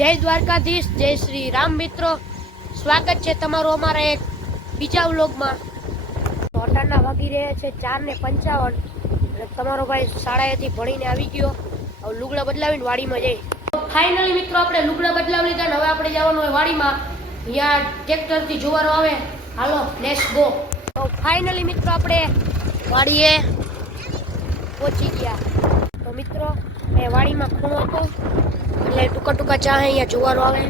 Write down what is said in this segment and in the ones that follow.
જય દ્વારકાધીશ, જય શ્રી રામ મિત્રો, સ્વાગત છે તમારું અમારા એક બીજા વ્લોગમાં। હોટલના વાગી રહ્યા છે 4:55 અને તમારો ભાઈ શાળાએથી ભણીને આવી ગયો। હવે લુગડા બદલાવીને વાડીમાં જઈ। ફાઇનલી મિત્રો આપણે લુગડા બદલાવી લીધા, હવે આપણે જવાનું હોય વાડીમાં। અહીંયા ટ્રેક્ટરથી જુવારો આવે, હાલો લેટ્સ ગો। તો ફાઇનલી મિત્રો આપણે વાડીએ પહોંચી ગયા। તો મિત્રો એ વાડીમાં ખૂણો હતો એટલે ટૂંકા ટૂંકા ચાહે અહીંયા જુવારો આવે।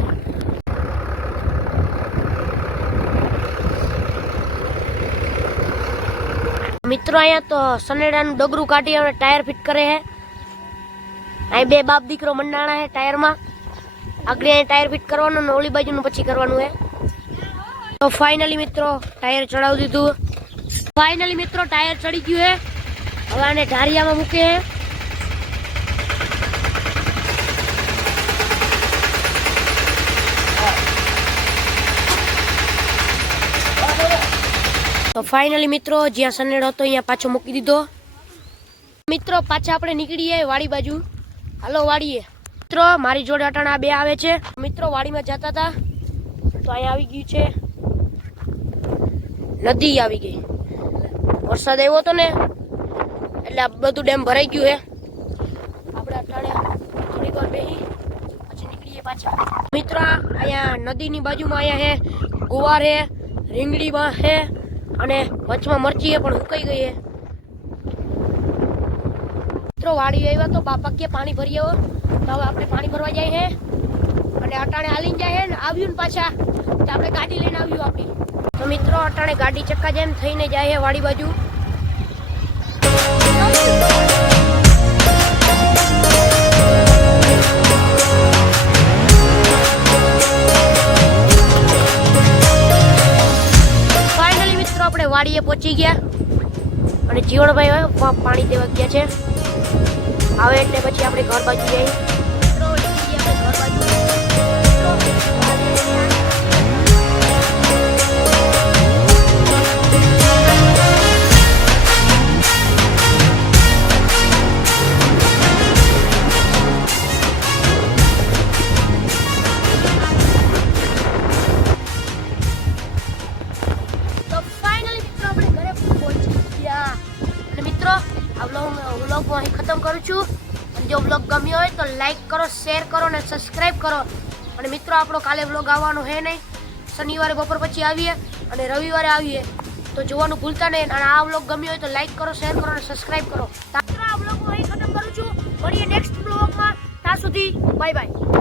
મિત્રો અહીંયા તો સનેડાનું ડગરું કાઢી અને ટાયર ફિટ કરે છે। અહીં બે બાપ દીકરો મંડાણા છે ટાયરમાં। આગળ અહીંયા ટાયર ફિટ કરવાનું ને ઓલી બાજુનું પછી કરવાનું છે। તો ફાઇનલી મિત્રો ટાયર ચડાવી દીધું। ફાઇનલી મિત્રો ટાયર ચડી ગયું છે, હવે આને ઢારિયામાં મૂકે છે। તો ફાઇનલી મિત્રો જ્યાં સનેડો હતો અહીંયા પાછો મૂકી દીધો। મિત્રો પાછા આપણે નીકળીએ વાડી બાજુ, હાલો વાડીએ। મિત્રો મારી જોડે અટાણા બે આવે છે। મિત્રો વાડીમાં જતા હતા તો અહીંયા આવી ગયું છે નદી, આવી ગઈ। વરસાદ આવ્યો હતો ને એટલે આ બધું ડેમ ભરાઈ ગયું છે। આપણે અટાણે થોડીક વાર બેસી પછી નીકળીએ પાછા। મિત્રો અહીંયા નદીની બાજુમાં અહીંયા છે ગુવાર છે, રીંગણીમાં છે અને વચમાં મરચી પણ સુકાઈ ગઈ છે। મિત્રો વાડી આવ્યા તો બાપા કે પાણી ભરી આવો, તો હવે આપણે પાણી ભરવા જાય છે અને અટાણે હાલીને જાય ને આવ્યું ને પાછા તો આપણે ગાડી લઈને આવ્યું આપણી। તો મિત્રો અટાણે ગાડી ચક્કા જેમ થઈને જાય છે વાડી બાજુ। આપણે વાડીએ પહોંચી ગયા અને જીવણભાઈ પાણી દેવા ગયા છે। આવે એટલે પછી આપણે ઘર બાજુ જઈએ। ઘર બાજુ વ્લોગ હું અહીં ખતમ કરું છું। અને જો વ્લોગ ગમ્યો હોય તો લાઈક કરો, શેર કરો અને સબસ્ક્રાઈબ કરો। અને મિત્રો આપણો કાલે વ્લોગ આવવાનો છે નહીં, શનિવારે બપોર પછી આવીએ અને રવિવારે આવીએ, તો જોવાનું ભૂલતા નહીં। અને આ વ્લોગ ગમ્યો હોય તો લાઈક કરો, શેર કરો અને સબસ્ક્રાઈબ કરો। મિત્રો આ વ્લોગ હું અહીં ખતમ કરું છું, મળીએ નેક્સ્ટ વ્લોગમાં। ત્યાં સુધી બાય બાય।